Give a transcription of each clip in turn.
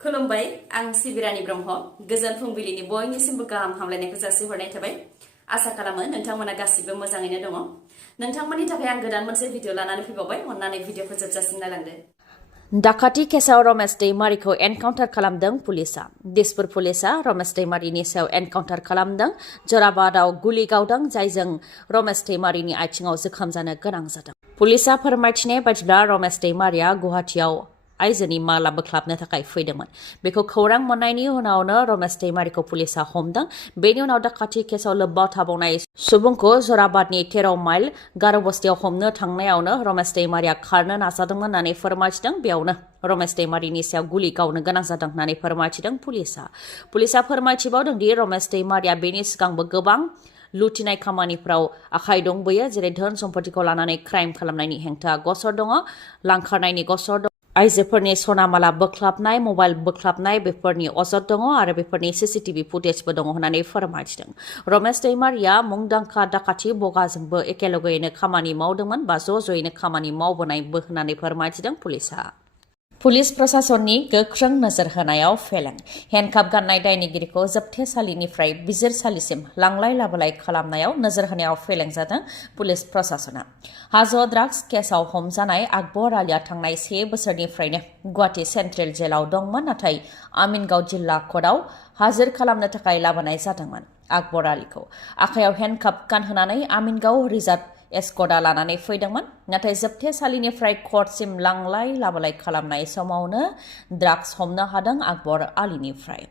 खुलुमबाय आं सिबि रानी ब्रह्म गोजोन फुंबिलिनि बयनिसिमबो गाहाम हामलायनायखौ जासिहरनाय थाबाय आसा खालामो नोंथांमोना गासिबो मोजाङैनो दङ नोंथांमोननि थाखाय आं गोदान मोनसे भिडिअ लानानै फैबावबाय अन्नानै भिडिअखौ जोबजासिम नायलांदो डाकाति केसाव रमेश दैमारिखौ एनकाउन्टार खालामदों पुलिसा दिसपुर पुलिसा रमेश दैमारिनि सायाव एनकाउन्टार खालामदों जराबादाव गुलि गावदों जायजों रमेश दैमारिनि आथिङाव जोखोम जानो गोनां जादों पुलिसा फोरमायथिनाय बायदिब्ला रमेश दैमारिया गुवाहाटीआव आइजोनि माला बोख्लाबनो थाखाय फैदोंमोन बेखौ खौरां मोननायनि उनावनो रमेश दैमारिखौ पुलिसा हमदों बेनि उनाव डाकाति केसाव लोब्बा थाबावनाय सुबुंखौ जराबादनि 13 माइल गारबस्तियाव हमनो थांनायावनो रमेश दैमारिया खारनो नाजादोंमोन होननानै फोरमायथिदों बेयावनो रमेश दैमारिनि सायाव गुलि गावनो गोनां जादों होननानै फोरमायथिदों पुलिसा फोरमायथिबावदों दि रमेश दैमारिया बेनि सिगांबो गोबां लुथिनाय खामानिफ्राव आखाइ दंबोयो जेरै धोन सम्पतिखौ लानानै क्राइम खालामनायनि हेंथा गसर दङ लांखारनायनि गसर दङ आइजोफोरनि सनामाला बोख्लाबनाय मबाइल बोख्लाबनाय बेफोरनि अजद दङ आरो बेफोरनि सीसीटीवी फुटेजबो दङ होननानै फोरमायथिदों रमेश दैमारिया मुंदांखा डाकाति बगाजोंबो एखेलगेयैनो खामानि मावदोंमोन बा ज'ज'यैनो खामानि मावबोनायबो होननानै फोरमायथिदों पुलिस प्रशासननि गोख्रों नोजोर होनायाव फेलें हेन्डकाफ गाननाय दायनिगिरिखौ जोबथेसालिनिफ्राय बिजिरसालिसिम लांलाय लाबोलाय खालामनायाव नोजोर होनायाव फेलें जादों पुलिस प्रशासना हाजो ड्राग्स केसाव हमजानाय आकबर आलिया थांनाय 1 बोसोरनिफ्रायनो गुवाहाटी सेन्ट्रेल जेलाव दंमोन नाथाय आमिनगाव जिल्ला कर्टआव हाजिर खालामनो थाखाय लाबोनाय जादोंमोन आकबर आलिखौ आखायाव हेन्डकाफ गानहोनानै आमिनगाव रिजार्भ एस्कर्टआ लानानै फैदोंमोन नाथाय जोबथेसालिनिफ्राय कर्टसिम लांलाय लाबोलाय खालामनाय समावनो ड्राग्स हमनो हादों आकबर आलिनिफ्राय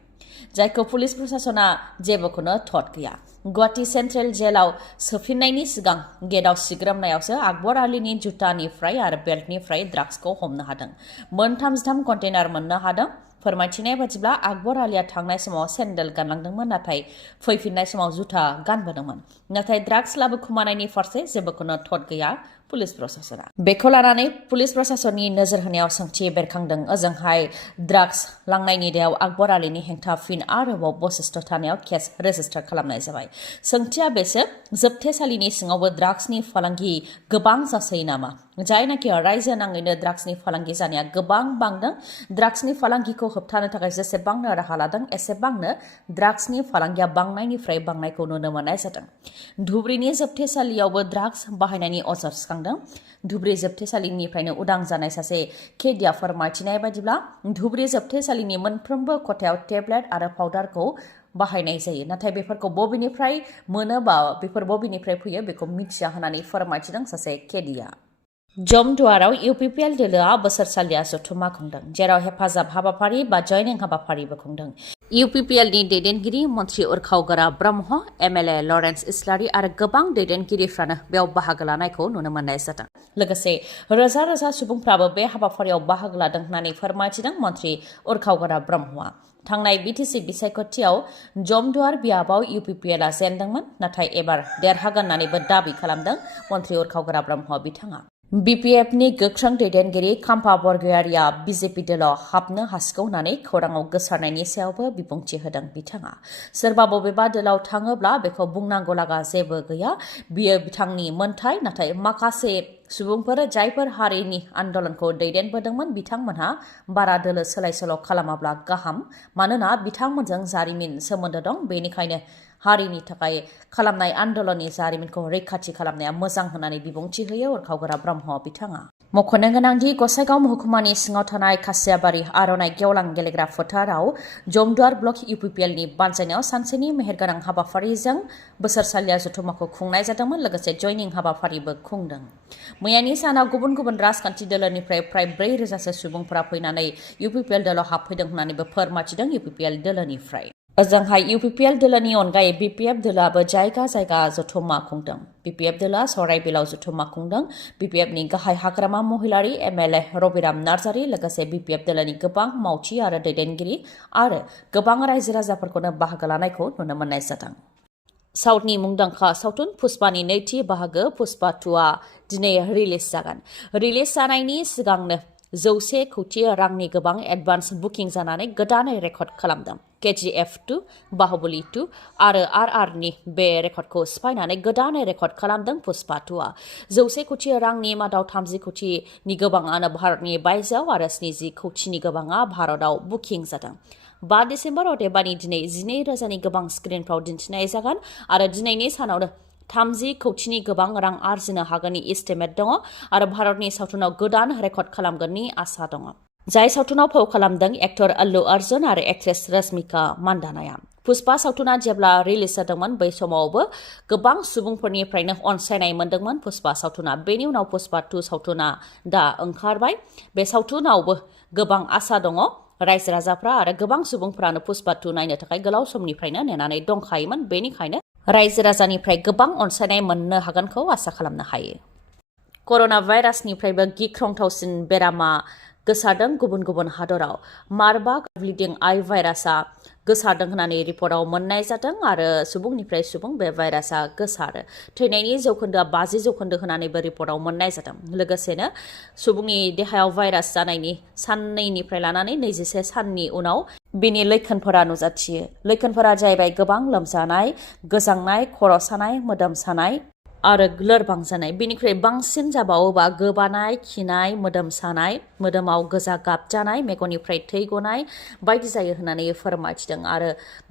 जायखौ पुलिस प्रशासना जेबोखौनो थट गैया गुवाहाटी सेन्ट्रेल जेलाव सोफिननायनि सिगां गेटआव सिग्रोमनायावसो आकबर आलिनि जुटानिफ्राय आरो बेल्टनिफ्राय ड्राग्सखौ हमनो हादों मोन 33 कन्टेनार मोननो हादों फोरमायथिनाय बादिब्ला आकबर आलिया थांनाय समाव सेन्डेल गानलांदोंमोन नाथाय फैफिननाय समाव जुथा गानबोदोंमोन नाथाय ड्राग्स लाबोखुमानायनि फारसे जेबोखौनो थट गैया पुलिस प्रशासना बेखौ लानानै पुलिस प्रशासननि नोजोर होनायाव सोंथि बेरखांदों ओजोंहाय ड्राग्स लांनायनि दायाव आकबर आलिनि हेंथा फिन आरोबाव बशिष्ठ थानायाव केस रेजिस्टार खालामनाय जाबाय सोंथिया बेसो जोबथेसालिनि सिङावबो ड्राग्सनि फालांगि गोबां जासै नामा जायनाखि रायजो नाङैनो ड्राग्सनि फालांगि जानाया गोबां बांदों ड्राग्सनि फालांगिखौ होबथानो थाखाय जेसेबांनो राहा लादों एसेबांनो ड्राग्सनि फालांगिया बांनायनिफ्राय बांनायखौ नुनो मोननाय जादों धुब्रीनि जोबथेसालियावबो ड्राग्स बाहायनायनि अजद सिखांदों धुब्री जोबथेसालिनिफ्रायनो उदां जानाय सासे केदिया फोरमायथिनाय बायदिब्ला धुब्री जोबथेसालिनि मोनफ्रोमबो खथायाव टेब्लेट आरो पाउडारखौ बाहायनाय जायो नाथाय बेफोरखौ बबेनिफ्राय मोनोबा बेफोर बबेनिफ्राय फैयो बेखौ मिथिया होननानै फोरमायथिदों सासे केदिया जमदुवाराव UPPL दोलोआ बोसोरसालिया जथुम्मा खुंदों जेराव हेफाजाब हाबाफारि बा जयनिं हाबाफारिबो खुंदों UPPLनि दैदेनगिरि मन्त्रि उरखावगोरा ब्रह्म MLA लरेन्स इस्लारि आरो गोबां दैदेनगिरिफ्रानो बेयाव बाहागो लानायखौ नुनो मोननाय जादों लोगोसे रोजा रोजा सुबुंफ्राबो बे हाबाफारियाव बाहागो लादों होननानै फोरमायथिदों मन्त्रि उरखावगोरा ब्रह्मआ थांनाय BTC बिसायख'थियाव जमदुवार बियाबाव UPPLआ जेनदोंमोन नाथाय एबार देरहागोन होननानैबो दाबि खालामदों मन्त्रि उरखावगोरा ब्रह्म बिथाङा BPFनि गोख्रों दैदेनगिरि खाम्फा बरगयारिया BJP दोलाव हाबनो हासिगौ होननानै खौराङाव गोसारनायनि सायावबो बिबुंथि होदों बिथाङा सोरबा बबेबा दोलाव थाङोब्ला बेखौ बुंनांगौ लागा जेबो गैया बियो बिथांनि मोन्थाय नाथाय माखासे सुबुंफोर जायफोर हारिनि आन्दोलनखौ दैदेनबोदोंमोन बिथांमोनहा बारा दोलो सोलाय सोल' खालामाब्ला गाहाम मानोना बिथांमोनजों जारिमिन सोमोन्दो दं बेनिखायनो हारिनि थाखाय खालामनाय आन्दोलननि जारिमिनखौ रैखाथि खालामनाया मोजां होननानै बिबुंथि होयो उरखावगोरा ब्रह्म बिथाङा मख'नो गोनांदि गसाइगाव महकुमानि सिङाव थानाय खासियाबारि आर'नाइ गेवलां गेलेग्रा फोथाराव जमदुवार ब्लक UPPLनि बानजायनायाव सानसेनि मेहेरगोनां हाबाफारिजों बोसोरसालिया जथुम्माखौ खुंनाय जादोंमोन लोगोसे जयनिं हाबाफारिबो खुंदों मैयानि सानाव गुबुन गुबुन राजखान्थि दोलोनिफ्राय प्राय 4,000सो सुबुंफोरा फैनानै UPPL दोलाव हाबफैदों होननानैबो फोरमायथिदों UPPL दोलोनिफ्राय ओजोंहाय UPPL दोलोनि अनगायै BPF दोलोआबो जायगा जायगा जथुम्मा खुंदों BPF दोलोआ सराइबिलाव जथुम्मा खुंदों BPFनि गाहाय हाग्रामा महिलारी MLA रबिराम नार्जारी लोगोसे BPF दोलोनि गोबां मावथि आरो दैदेनगिरि आरो गोबां रायजो राजाफोरखौनो बाहागो लानायखौ नुनो मोननाय जादों साउथनि मुंदांखा सावथुन पुष्पानि नैथि बाहागो पुष्पा 2आ दिनै रिलिज जागोन रिलिज जानायनि सिगांनो 100 कौटि रांनि गोबां एडभान्स बुकिं जानानै गोदानै रेकर्ड खालामदों। KGF 2, बाहुबली 2 आरो RR नि बे रेकर्डखौ सिफायनानै गोदानै रेकर्ड खालामदों पुष्पा 2आ। 100 कौटि रांनि मादाव 30 कौटिनि गोबाङानो भारतनि बायजोआव आरो 70 कौटिनि गोबाङा भारताव बुकिं जादों। 5 डिसेम्बर अदेबानि दिनै 12,000नि गोबां स्क्रिनफ्राव दिन्थिनाय जागोन आरो दिनैनि सानावनो 30 कौटिनि गोबां रां आरजिनो हागोननि एस्टिमेट दङ आरो भारतनि सावथुनाव गोदान रेकर्ड खालामगोननि आसा दङ। जाय सावथुनाव फाव खालामदों एक्टर अल्लू अर्जुन आरो एक्ट्रेस रश्मिका मान्दानाया। पुष्पा सावथुना जेब्ला रिलिज जादोंमोन बै समावबो गोबां सुबुंफोरनिफ्रायनो अनसायनाय मोन्दोंमोन पुष्पा सावथुना। बेनि उनाव पुष्पा 2 सावथुना दा ओंखारबाय। बे सावथुनावबो गोबां आसा दङ। रायजो राजाफ्रा आरो गोबां सुबुंफोरानो पुष्पा 2 नायनो थाखाय गोलाव समनिफ्रायनो नेनानै दंखायोमोन। बेनिखायनो रायजो राजानिफ्राय गोबां अनसायनाय मोननो हागोनखौ आसा खालामनो हायो। कर'ना भाइरासनिफ्रायबो गिख्रंथावसिन बेरामा गोसारदों गुबुन गुबुन हादराव। मार्बार्ग ब्लिडिं आइ भाइरासआ गोसारदों होननानै रिपर्टआव मोननाय जादों आरो सुबुंनिफ्राय सुबुं बे भाइरासआ गोसारो। थैनायनि जौखोन्दोआ 50% होननानैबो रिपर्टआव मोननाय जादों। लोगोसेनो सुबुंनि देहायाव भाइरास जानायनि साननैनिफ्राय लानानै 21 साननि उनाव बिनि लैखोनफोरा नुजाथियो। लैखोनफोरा जाहैबाय गोबां लोमजानाय, गोजांनाय, खर' सानाय, मोदोम सानाय आरो लोरबां जानाय। बेनिख्रुइ बांसिन जाबावोबा गोबानाय, खिनाय, मोदोम सानाय, मोदोमाव गोजा गाब जानाय, मेगननिफ्राय थै गनाय बायदि जायो होननानै फोरमायथिदों आरो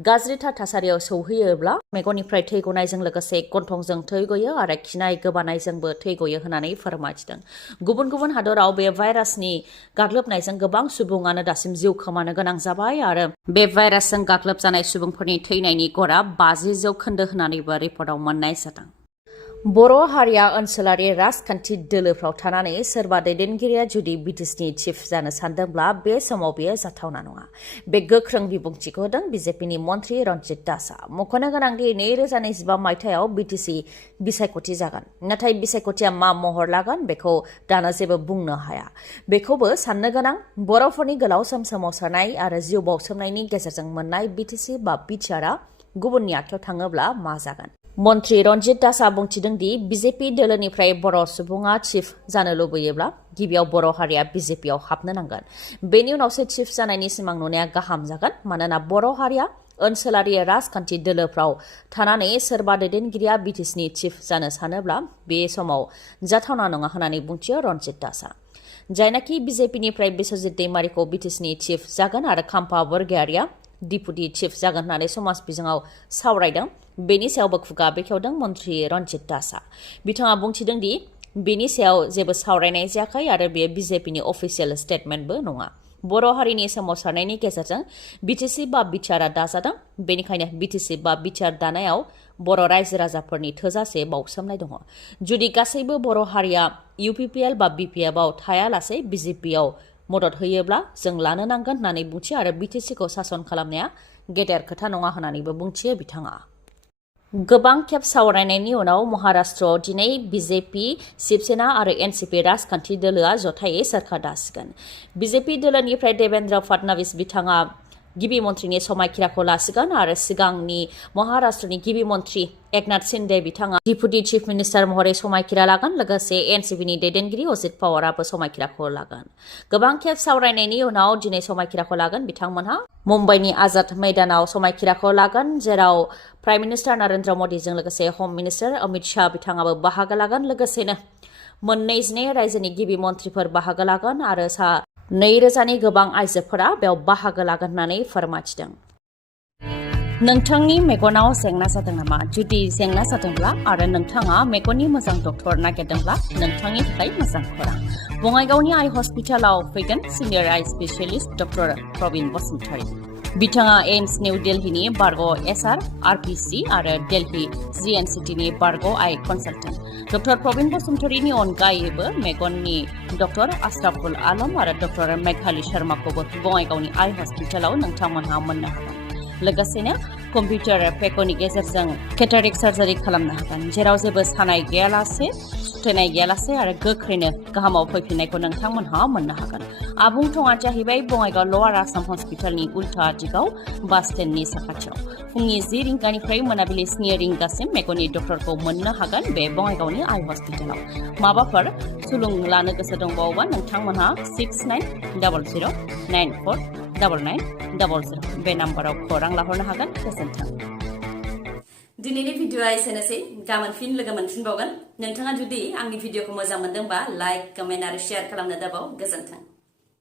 गाज्रिथार थासारियाव सौहैयोब्ला मेगननिफ्राय थै गनायजों लोगोसे गन्थंजों थै गयो आरो खिनाय गोबानायजोंबो थै गयो होननानै फोरमायथिदों। गुबुन गुबुन हादराव बे भाइरासनि गाग्लोबनायजों गोबां सुबुङानो दासिम जिउ खोमानो गोनां जाबाय आरो बे भाइरासजों गाग्लोबजानाय सुबुंफोरनि थैनायनि गरा 50% होननानैबो रिपर्टआव मोननाय जादों। बर' हारिया ओनसोलारि राजखान्थि दोलोफ्राव थानानै सोरबा दैदेनगिरिया जुदि BTCनि चिफ जानो सानदोंब्ला बे समाव बेयो जाथावना नङा। बे गोख्रों बिबुंथिखौ होदों BJPनि मन्थ्रि रन्जित दासआ। मख'नो गोनांदि 2025 मायथाइयाव BTC बिसायख'थि जागोन। नाथाय बिसायख'थिया मा महर लागोन बेखौ दानो जेबो बुंनो हाया। बेखौबो साननो गोनां बर'फोरनि गोलाव सम सोमावसारनाय आरो जिउ बाउसोमनायनि गेजेरजों मोननाय BTC बा बिटिआरआ गुबुननि आखायाव थाङोब्ला मा जागोन। मन्थ्रि रन्जित दासआ बुंथिदों दि BJP दोलोनिफ्राय बर' सुबुङा चिफ जानो लुबैयोब्ला गिबियाव बर' हारिया BJPआव हाबनो नांगोन। बेनि उनावसो चिफ जानायनि सिमां नुनाया गाहाम जागोन। मानोना बर' हारिया ओनसोलारि राजखान्थि दोलोफ्राव थानानै सोरबा दैदेनगिरिया BTCनि चिफ जानो सानोब्ला बे समाव जाथावना नङा होननानै बुंथियो रन्जित दासआ। जायनाखि BJPनिफ्राय बिस्वजित दैमारिखौ BTCनि चिफ जागोन आरो खाम्फा बरगयारिया डिपुटि चिफ जागोन होननानै समाज बिजोङाव सावरायदों। बेनि सायावबो खुगा बेखेवदों मन्थ्रि रन्जित दासआ। बिथाङा बुंथिदों दि बेनि सायाव जेबो सावरायनाय जायाखै आरो बेयो BJPनि अफिसियेल स्टेटमेन्टबो नङा। बर' हारिनि सोमावसारनायनि गेजेरजों BTC बा बिटिआरआ दाजादों। बेनिखायनो BTC बा बिटिआर दानायाव बर' रायजो राजाफोरनि थोजासे बाउसोमनाय दङ। जुदि गासैबो बर' हारिया UPPL बा BPFआव थायालासे BJPआव मदद होयोब्ला जों लानो नांगोन होननानै बुंथियो आरो BTCखौ सासन खालामनाया गेदेर खोथा नङा होननानैबो बुंथियो बिथाङा। गोबां खेब सावरायनायनि उनाव महाराष्ट्रआव दिनै BJP, शिवसेना आरो NCP राजखान्थि दोलोआ जथायै सोरखार दासिगोन। BJP दोलोनिफ्राय देवेन्द्र फडणवीस बिथाङा गिबि मन्थ्रिनि समायखिराखौ लासिगोन आरो सिगांनि महाराष्ट्रनि गिबि मन्थ्रि एकनाथ शिन्दे बिथाङा डिपुटि चिफ मिनिस्टार महरै समायखिरा लागोन। लोगोसे NCPनि दैदेनगिरि अजित पावाराबो समायखिराखौ लागोन। गोबां खेब सावरायनायनि उनाव दिनै समायखिराखौ लागोन। बिथांमोनहा मुम्बाइनि आजाद मैदानाव समायखिराखौ लागोन, जेराव प्राइम मिनिस्टार नरेन्द्र मदिजों लोगोसे हम मिनिस्टार अमित शाह बिथाङाबो बाहागो लागोन। लोगोसेनो 22 रायजोनि गिबि मन्थ्रिफोर बाहागो लागोन आरो 2,000नि गोबां आइजोफोरा बेयाव बाहागो लागोन होननानै फोरमायथिदों। नोंथांनि मेगनाव जेंना जादों नामा? जुदि जेंना जादोंब्ला आरो नोंथाङा मेगननि मोजां डक्टर नागिरदोंब्ला नोंथांनि थाखाय मोजां खौरां। बङाइगावनि आइ हस्पिटालाव फैगोन सिनियर आइ स्पेशलिस्ट डक्टर प्रबिन बसुमतारी। बिथाङा एम्स निउ दिल्लीनि बारग' SR, RPC आरो दिल्ली GNCTनि बारग' आइ कनसालटेन्ट। डक्टर प्रबिन बसुमतारीनि अनगायैबो मेगननि डक्टर आशराफुल आलम आरो डक्टर मेघाली शर्माखौबो बङाइगावनि आइ हस्पिटालाव नोंथांमोनहा मोननो हागोन। लोगोसेनो कम्पिउटार पेक'नि गेजेरजों केटारेक्ट सार्जारि खालामनो हागोन, जेराव जेबो सानाय गैयालासे फोथायनाय गैयालासे आरो गोख्रैनो गाहामाव फैफिननायखौ नोंथांमोनहा मोननो हागोन। आबुं थङा जाहैबाय बङाइगाव लवार आसाम हस्पिटालनि उल्था दिगाव बास स्टेन्डनि साखाथियाव। फुंनि 10 रिंगानिफ्राय मोनाबिलि 7 रिंगासिम मेगननि डक्टरखौ मोननो हागोन बे बङाइगावनि आइ हस्पिटालाव। माबाफोर सुलुं लानो गोसो दंबावोबा नोंथांमोनहा 6900949900 बे नाम्बाराव खौरां लाहरनो हागोन। गोजोन्थों। दिनैनि भिडिअआ एसेनोसै। गाबोन फिन लोगो मोनफिनबावगोन। नोंथाङा जुदि आंनि भिडिअखौ मोजां मोनदोंबा लाइक, कमेन्ट आरो शेयार खालामनो दाबाव। गोजोन्थों।